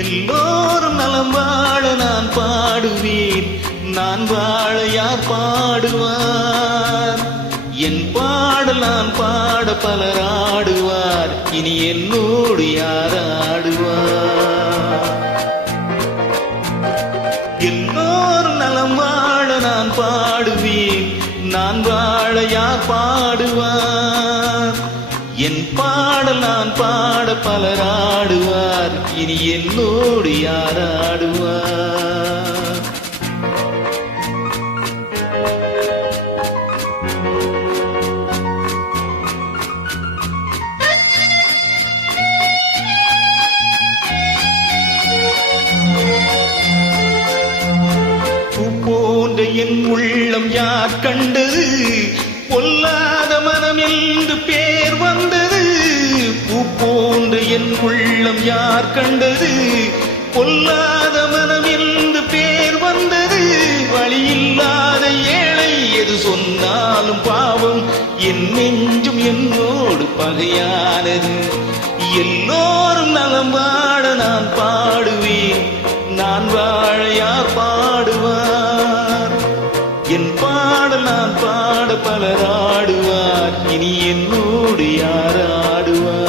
எல்லோரும் நலம் வாழ நான் பாடுவேன், நான் வாழ யார் பாடுவார்? என் பாடல் நான் பாட பலர் ஆடுவார், இனி என்னோடு யார் ஆடுவார்? எல்லோரும் நலம் வாழ நான் பாடுவேன், நான் வாழ யார் பாடுவார்? என் பாடல் நான் பாட பலர் ஆடுவார், இனி என்னோடு யார் ஆடுவார்? என் உள்ளம் யார் கண்டது? பொல்லாத மனம் என்று பேர் வந்தது. பூ போன்ற என் உள்ளம் யார் கண்டது? பொல்லாத மனம் என்று பேர் வந்தது. வழியில்லாத ஏழை எது சொன்னாலும் பாவம், என் நெஞ்சும் என்னோடு பகையானது. எல்லோரும் நலம் வாழ நான் பாடுவேன், நான் வாழ யார் பாடுவார்? என் பாடல் நான் பாட பலர் ஆடுவார், இனி என்னோடு யார் ஆடுவார்?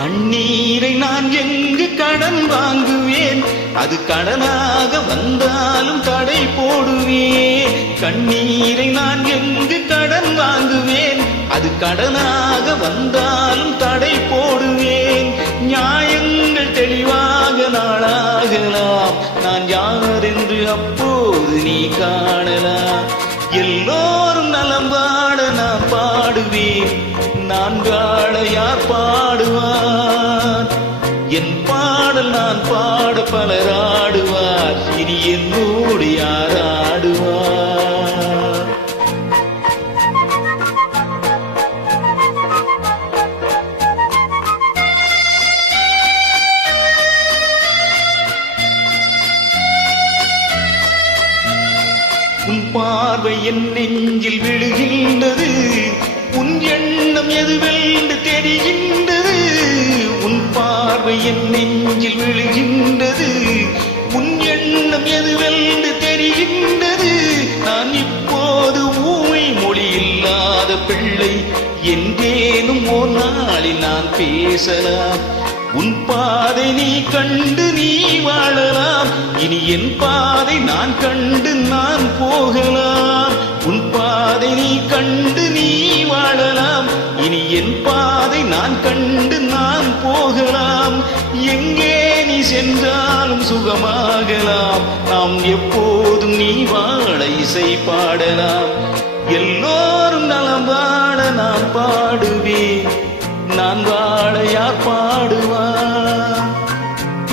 கண்ணீரை நான் எங்கு கடன் வாங்குவேன்? அது கடனாக வந்தாலும் தடை போடுவேன். கண்ணீரை நான் எங்கு கடன் வாங்குவேன்? அது கடனாக வந்தாலும் தடை போடுவேன். நியாயங்கள் தெளிவாக நாளாகலாம், நான் யார் என்று அப்போது நீ காணலாம். எல்லோரும் நலம் வாழ நான் பாடுவேன், நான் வாழ யார் பாடுவார்? என் பாடல் நான் பாட பலர் ஆடுவார், இனி என்னோடு யார் ஆடுவார்? உன் பார்வை என் நெஞ்சில் விழுகின்றது, உன் எண்ணம் எதுவென்று தெரிகின்றது. உன் பார்வை என் நெஞ்சில் விழுகின்றது, உன் எண்ணம் எதுவென்று தெரிகின்றது. நான் இப்போது ஊமை மொழி இல்லாத பிள்ளை, என்றேனும் ஒரு நாளில் நான் பேசலாம். உன் பாதை நீ கண்டு நீ வாழலாம், இனி என் பாதை நான் கண்டு நான் போகலாம். உன் பாதை நீ கண்டு நீ வாழலாம், இனி என் பாதை நான் கண்டு நான் போகலாம். எங்கே நீ சென்றாலும் சுகமாகலாம், நாம் எப்போதும் நீ வாழ இசை பாடலாம். எல்லோரும் நலம் வாழ நான் பாடுவேன், நான் வாழ யார் பாடுவார்?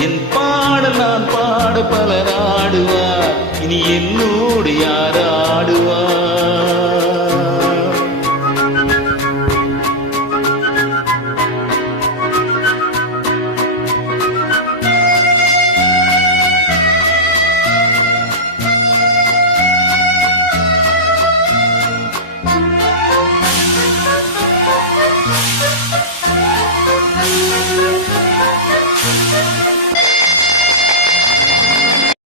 என் பாடல் நான் பாட பலர் ஆடுவார், இனி என்னோடு யார் ஆடுவார்?